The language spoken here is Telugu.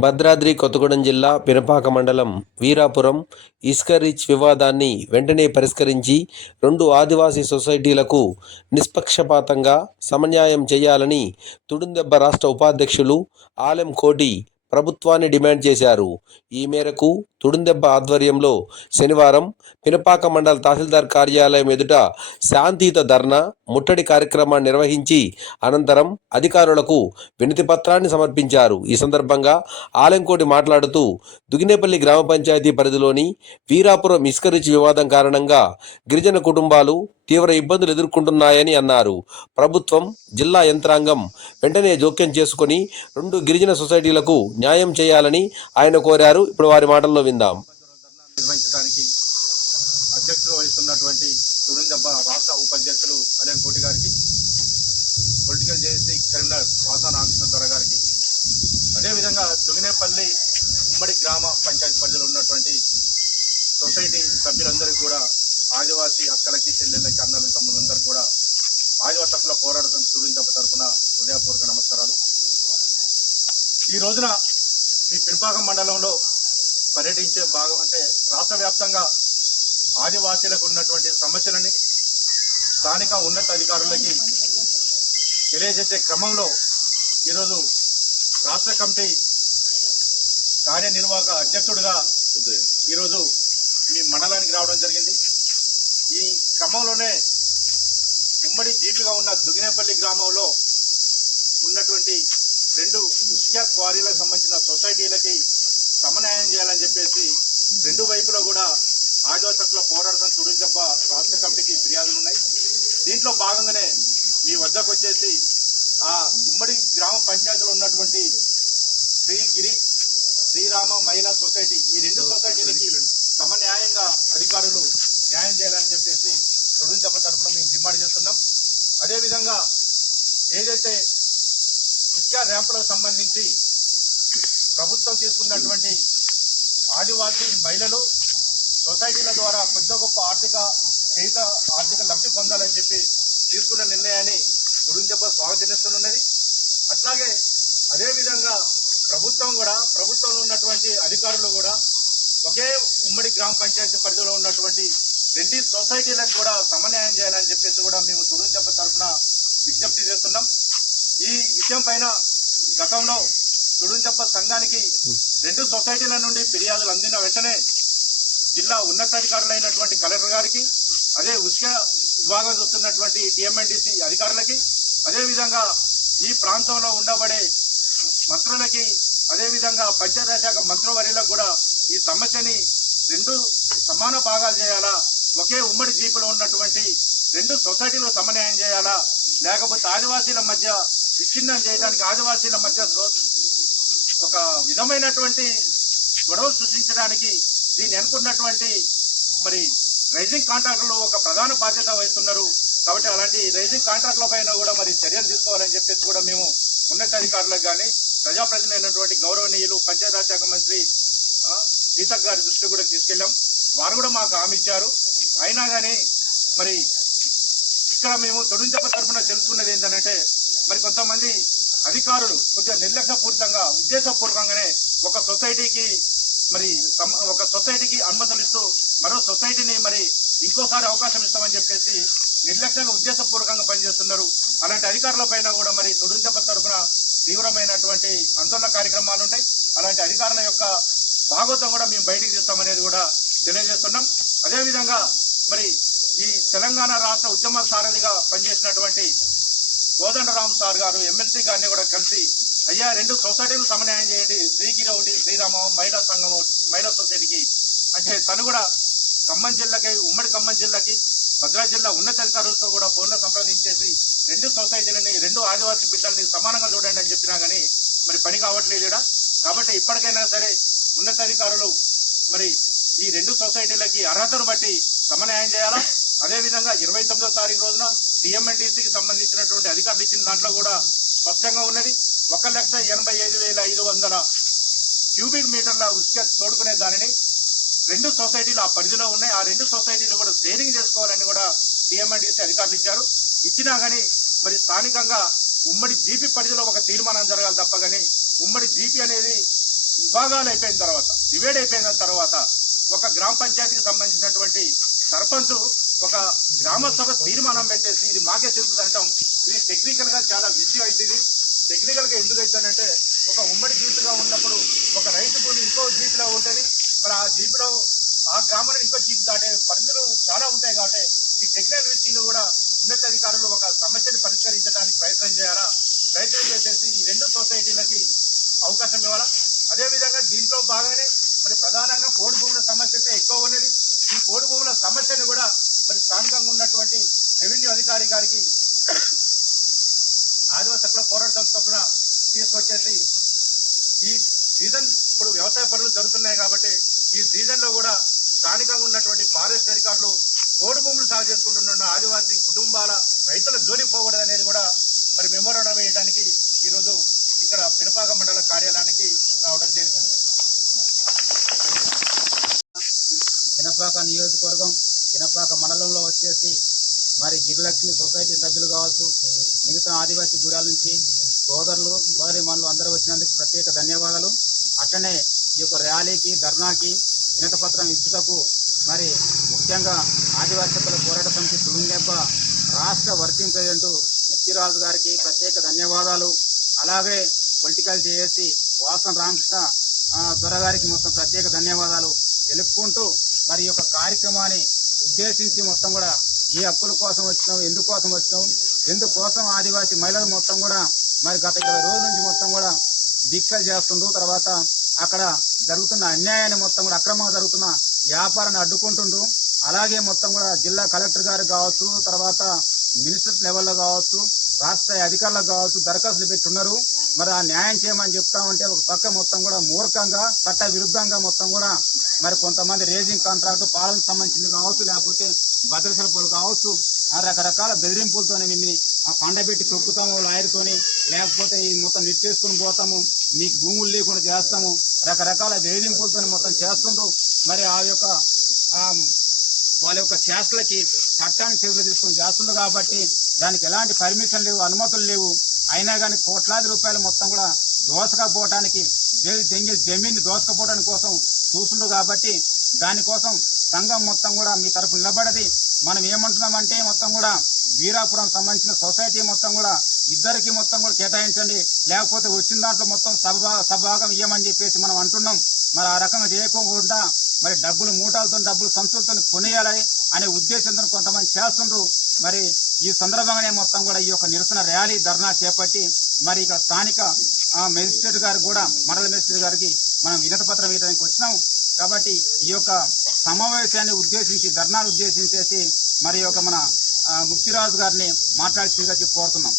భద్రాద్రి కొత్తగూడెం జిల్లా పినపాక మండలం వీరాపురం ఇసుక రీచ్ వివాదాన్ని వెంటనే పరిష్కరించి 2 ఆదివాసీ సొసైటీలకు నిష్పక్షపాతంగా సమన్యాయం చేయాలని తుడుందెబ్బ రాష్ట్ర ఉపాధ్యక్షులు ఆలెం కోటి ప్రభుత్వాన్ని డిమాండ్ చేశారు. ఈ మేరకు తుడుందెబ్బ ఆధ్వర్యంలో శనివారం పినపాక మండల తహసీల్దార్ కార్యాలయం ఎదుట శాంతియుత ధర్నా, ముట్టడి కార్యక్రమాన్ని నిర్వహించి అనంతరం అధికారులకు వినతి పత్రాన్ని సమర్పించారు. ఈ సందర్భంగా ఆలెంకోటి మాట్లాడుతూ దుగినేపల్లి గ్రామ పంచాయతీ పరిధిలోని వీరాపురం ఇసుక రీచ్ వివాదం కారణంగా గిరిజన కుటుంబాలు తీవ్ర ఇబ్బందులు ఎదుర్కొంటున్నాయని అన్నారు. ప్రభుత్వం, జిల్లా యంత్రాంగం వెంటనే జోక్యం చేసుకుని 2 గిరిజన సొసైటీలకు న్యాయం చేయాలని ఆయన కోరారు. ఇప్పుడు వారి మాటల్లో విందాం. నిర్వహించడానికి అధ్యక్షత వహిస్తున్నటువంటి తుడుందెబ్బ రాష్ట్ర ఉపాధ్యక్షులు ఆలెం కోటి గారికి, పొలిటికల్ జేఏసీ కరీంనగర్ వాసా రామకృష్ణ దొర గారికి, అదేవిధంగా దుగినేపల్లి ఉమ్మడి గ్రామ పంచాయతీ పరిధిలో ఉన్నటువంటి సొసైటీ సభ్యులందరికీ కూడా, ఆదివాసీ అక్కలకి, చెల్లెళ్ళకి, అన్నలకి, తమ్ములందరికీ కూడా ఆదివాసీ హక్కుల పోరాట సమితి తుడుందెబ్బ తరఫున హృదయపూర్వక నమస్కారాలు. ఈ రోజున ఈ పినపాక మండలంలో పర్యటించే భాగం అంటే రాష్ట్ర వ్యాప్తంగా ఆదివాసీలకు ఉన్నటువంటి సమస్యలని స్థానిక ఉన్నత అధికారులకి తెలియజేసే క్రమంలో ఈరోజు రాష్ట్ర కమిటీ కార్యనిర్వాహక అధ్యక్షుడిగా ఈరోజు మీ మండలానికి రావడం జరిగింది. ఈ క్రమంలోనే ఉమ్మడి జీపీగా ఉన్న దుగినేపల్లి గ్రామంలో ఉన్నటువంటి 2 ఉస్కా క్వారీలకు సంబంధించిన సొసైటీలకి సమన్యాయం చేయాలని చెప్పేసి 2 వైపులో కూడా ఆదివాసీ హక్కుల పోరాట సమితి తుడుందెబ్బ రాష్ట్ర కమిటీకి ఫిర్యాదులు ఉన్నాయి. దీంట్లో భాగంగానే మీ వద్దకు వచ్చేసి ఆ ఉమ్మడి గ్రామ పంచాయతీలో ఉన్నటువంటి శ్రీగిరి, శ్రీరామ మహిళా సొసైటీ, ఈ 2 సొసైటీలకి సమన్యాయంగా అధికారులు న్యాయం చేయాలని చెప్పేసి తుడుందెబ్బ తరఫున మేము డిమాండ్ చేస్తున్నాం. అదేవిధంగా ఏదైతే ఇసుక ర్యాంపులకు సంబంధించి ప్రభుత్వం తీసుకున్నటువంటి ఆదివాసీ మహిళలు సొసైటీల ద్వారా కొద్ది గొప్ప ఆర్థిక లబ్ధి పొందాలని చెప్పి తీసుకున్న నిర్ణయాన్ని తుడుందెబ్బ స్వాగతిస్తున్నది. అట్లాగే అదేవిధంగా ప్రభుత్వంలో ఉన్నటువంటి అధికారులు కూడా ఒకే ఉమ్మడి గ్రామ పంచాయతీ పరిధిలో ఉన్నటువంటి 2 సొసైటీలకు కూడా సమన్యాయం చేయాలని చెప్పేసి కూడా మేము తుడుందెబ్బ తరఫున విజ్ఞప్తి చేస్తున్నాం. ఈ విషయం పైన గతంలో తుడుందెబ్బ సంఘానికి 2 సొసైటీల నుండి ఫిర్యాదులు అందిన వెంటనే జిల్లా ఉన్నతాధికారులైనటువంటి కలెక్టర్ గారికి, అదే ఉస్క విభాగం చూస్తున్నటువంటి టీఎంఎన్డిసి అధికారులకి, అదేవిధంగా ఈ ప్రాంతంలో ఉండబడే మంత్రులకి, అదేవిధంగా పంచాయతీ శాఖ మంత్రివర్యులకు కూడా ఈ సమస్యని 2 సమాన భాగాలు చేయాలా, ఒకే ఉమ్మడి జీపులో ఉన్నటువంటి 2 సొసైటీలకు సమన్యాయం చేయాలా, లేకపోతే ఆదివాసీల మధ్య విచ్ఛిన్నం చేయడానికి, ఆదివాసీల మధ్య ఒక విధమైనటువంటి గొడవలు సృష్టించడానికి దీన్ని అనుకున్నటువంటి మరి రైజింగ్ కాంట్రాక్టర్లు ఒక ప్రధాన బాధ్యత వహిస్తున్నారు. కాబట్టి అలాంటి రైజింగ్ కాంట్రాక్టుల పైన కూడా మరి చర్యలు తీసుకోవాలని చెప్పేసి కూడా మేము ఉన్నతాధికారులకు కానీ, ప్రజాప్రతినిధులైనటువంటి గౌరవనీయులు పంచాయతీ శాఖ మంత్రి గీతక్ గారి దృష్టి కూడా తీసుకెళ్లాం. వారు కూడా మాకు హామీ ఇచ్చారు. అయినా కానీ మరి ఇక్కడ మేము తుడుందెబ్బ తరఫున తెలుసుకున్నది ఏంటంటే, మరి కొంతమంది అధికారులు కొద్దిగా నిర్లక్ష్యపూరితంగా, ఉద్దేశపూర్వకంగానే ఒక సొసైటీకి అనుమతులు ఇస్తూ మరో సొసైటీని మరి ఇంకోసారి అవకాశం ఇస్తామని చెప్పేసి నిర్లక్ష్యంగా, ఉద్దేశపూర్వకంగా పనిచేస్తున్నారు. అలాంటి అధికారుల పైన కూడా మరి తుడుందెబ్బ తరఫున తీవ్రమైనటువంటి ఆందోళన కార్యక్రమాలు ఉంటాయి. అలాంటి అధికారుల యొక్క భాగోతం కూడా మేము బయటికి తీస్తామనేది కూడా తెలియజేస్తున్నాం. అదేవిధంగా మరి ఈ తెలంగాణ రాష్ట్ర ఉద్యమ సారథిగా పనిచేసినటువంటి కోదండరామ్ సార్ గారు ఎమ్మెల్సీ గారిని కూడా కలిసి, అయ్యా 2 సొసైటీలు సమన్యాయం చేయండి, శ్రీగిరి ఒకటి, శ్రీరామ మహిళా సంఘం మహిళా సొసైటీకి అంటే తను కూడా ఖమ్మం జిల్లాకి, ఉమ్మడి ఖమ్మం జిల్లాకి, భద్రాద్రి జిల్లా ఉన్నతాధికారులతో కూడా ఫోన్లో సంప్రదించేసి 2 సొసైటీలని, 2 ఆదివాసీ బిడ్డల్ని సమానంగా చూడండి అని చెప్పినా కానీ మరి పని కావట్లేదు ఇక్కడ. కాబట్టి ఇప్పటికైనా సరే ఉన్నతాధికారులు మరి ఈ 2 సొసైటీలకి అర్హతను బట్టి సమన్యాయం చేయాలా. అదేవిధంగా 29వ తారీఖు రోజున టీఎంఎన్డిసికి సంబంధించినటువంటి అధికారులు ఇచ్చిన దాంట్లో కూడా స్పష్టంగా ఉన్నది. 1,85,500 క్యూబిక్ మీటర్ల ఉసుక తోడుకునే దానిని 2 సొసైటీలు ఆ పరిధిలో ఉన్నాయి. ఆ 2 సొసైటీలు కూడా షేరింగ్ చేసుకోవాలని కూడా టీఎంఎన్డిసి అధికారులు ఇచ్చినా కానీ మరి స్థానికంగా ఉమ్మడి జీపీ పరిధిలో ఒక తీర్మానం జరగాలి తప్ప కానీ ఉమ్మడి జీపీ అనేది విభాగాలు అయిపోయిన తర్వాత, డివైడ్ అయిపోయిన తర్వాత ఒక గ్రామ పంచాయతీకి సంబంధించినటువంటి సర్పంచ్ ఒక గ్రామ సభ తీర్మానం పెట్టేసి ఇది మాకే చెందుతుంది అంటాం. ఇది టెక్నికల్గా చాలా విషయం అయితే ఇది టెక్నికల్గా ఎందుకు అవుతుందంటే ఒక ఉమ్మడి జీపుగా ఉన్నప్పుడు ఒక రైతు భూమి ఇంకో జీపులో ఉంటుంది. మరి ఆ జీపులో ఆ గ్రామంలో ఇంకో జీపు దాటే పరిధులు చాలా ఉంటాయి. కాబట్టి ఈ టెక్నికల్ విషయంలో కూడా ఉన్నతాధికారులు ఒక సమస్యను పరిష్కరించడానికి ప్రయత్నం చేయాలా. ప్రయత్నం చేసేసి ఈ రెండు సొసైటీలకి అవకాశం ఇవ్వాలా. అదేవిధంగా దీంట్లో భాగంగానే మరి ప్రధానంగా పోడు భూముల సమస్య అయితే ఎక్కువ ఉన్నది. ఈ పోడు భూముల సమస్యను కూడా మరి స్థానికంగా ఉన్నటువంటి రెవెన్యూ అధికారి గారికి ఆదివాసీ హక్కుల పోరాట సంస్థ తరఫున తీసుకొచ్చేసి ఈ సీజన్ ఇప్పుడు వ్యవసాయ పనులు జరుగుతున్నాయి కాబట్టి ఈ సీజన్లో కూడా స్థానికంగా ఉన్నటువంటి ఫారెస్ట్ అధికారులు పోడు భూములు సాగు చేసుకుంటున్న ఆదివాసీ కుటుంబాల రైతుల జోలికి పోకూడదు అనేది కూడా మరి మెమోరాండం వేయడానికి ఈరోజు ఇక్కడ పినపాక మండల కార్యాలయానికి రావడం జరిగింది. పినపాక నియోజకవర్గం పినపాక మండలంలో వచ్చేసి మరి గిరిలక్ష్మి సొసైటీ సభ్యులు కావచ్చు, మిగతా ఆదివాసీ గూడాల నుంచి సోదరులు సోదరిమణులు అందరూ వచ్చినందుకు ప్రత్యేక ధన్యవాదాలు. అట్లనే ఈ యొక్క ర్యాలీకి ధర్నాకి వినతిపత్రం ఇచ్చుటకు మరి ముఖ్యంగా ఆదివాసీ హక్కుల పోరాట సమితి తుడుంగెబ్బ రాష్ట్ర వర్కింగ్ ప్రెసిడెంట్ ముక్తిరాజు గారికి ప్రత్యేక ధన్యవాదాలు. అలాగే పొలిటికల్ జేఏసీ వాసన్ రామకృష్ణ దొర గారికి మొత్తం ప్రత్యేక ధన్యవాదాలు తెలుపుకుంటూ మరి యొక్క కార్యక్రమాన్ని ఉద్దేశించి మొత్తం కూడా ఈ హక్కుల కోసం వచ్చినాం, ఎందుకోసం వచ్చినాం, ఎందుకోసం ఆదివాసీ మహిళలు మొత్తం కూడా మరి గత 20 రోజుల నుంచి మొత్తం కూడా దీక్షలు చేస్తుండ్రు. తర్వాత అక్కడ జరుగుతున్న అన్యాయాన్ని మొత్తం కూడా అక్రమంగా జరుగుతున్న వ్యాపారాన్ని అడ్డుకుంటుండ్రు. అలాగే మొత్తం కూడా జిల్లా కలెక్టర్ గారు కావచ్చు, తర్వాత మినిస్టర్స్ లెవెల్లో కావచ్చు, రాష్ట్ర అధికారులకు కావచ్చు దరఖాస్తులు పెట్టున్నారు. మరి ఆ న్యాయం చేయమని చెప్తామంటే ఒక పక్క మొత్తం కూడా మూర్ఖంగా చట్ట విరుద్ధంగా మొత్తం కూడా మరి కొంతమంది రేజింగ్ కాంట్రాక్ట్ పాలనకు సంబంధించింది కావచ్చు, లేకపోతే భద్రశిల్పులు కావచ్చు, ఆ రకరకాల బెదిరింపులతోనే మిమ్మల్ని ఆ పండబెట్టి తొక్కుతాము లాయర్తోని, లేకపోతే ఈ మొత్తం నెట్టేసుకుని పోతాము, మీకు భూములు లేకుండా చేస్తాము, రకరకాల వేధింపులతో మొత్తం చేస్తుండ్రు. మరి ఆ యొక్క వాళ్ళ యొక్క చేష్టలకి చట్టాన్ని చర్యలు తీసుకొని చేస్తుండ్రు. కాబట్టి దానికి ఎలాంటి పర్మిషన్ లేవు, అనుమతులు లేవు. అయినా కానీ కోట్లాది రూపాయలు మొత్తం కూడా దోసకపోవటానికి జమీన్ దోసకపోవడానికి కోసం చూస్తుండ్రు. కాబట్టి దానికోసం సంఘం మొత్తం కూడా మీ తరపు నిలబడది. మనం ఏమంటున్నామంటే మొత్తం కూడా వీరాపురం సంబంధించిన సొసైటీ మొత్తం కూడా ఇద్దరికి మొత్తం కూడా కేటాయించండి, లేకపోతే వచ్చిన దాంట్లో మొత్తం సభాగం ఇవ్వమని చెప్పేసి మనం అంటున్నాం. మరి ఆ రకంగా చేయకుండా మరి డబ్బులు మూటాలతో డబ్బులు సంచులతో కొనేయాలి అనే ఉద్దేశంతో కొంతమంది చేస్తుండ్రు. మరి ఈ సందర్భంగానే మొత్తం కూడా ఈ యొక్క నిరసన ర్యాలీ ధర్నా చేపట్టి మరి ఇక స్థానిక మెజిస్ట్రేట్ గారు కూడా మండల మెజిస్ట్రేట్ గారికి మనం వినతి పత్రం ఇవ్వడానికి వచ్చినాం. కాబట్టి ఈ యొక్క సమావేశాన్ని ఉద్దేశించి ధర్నాను ఉద్దేశించేసి మరి యొక్క మన ముక్తిరాజు గారిని మాట్లాడాల్సిందిగా కోరుతున్నాం.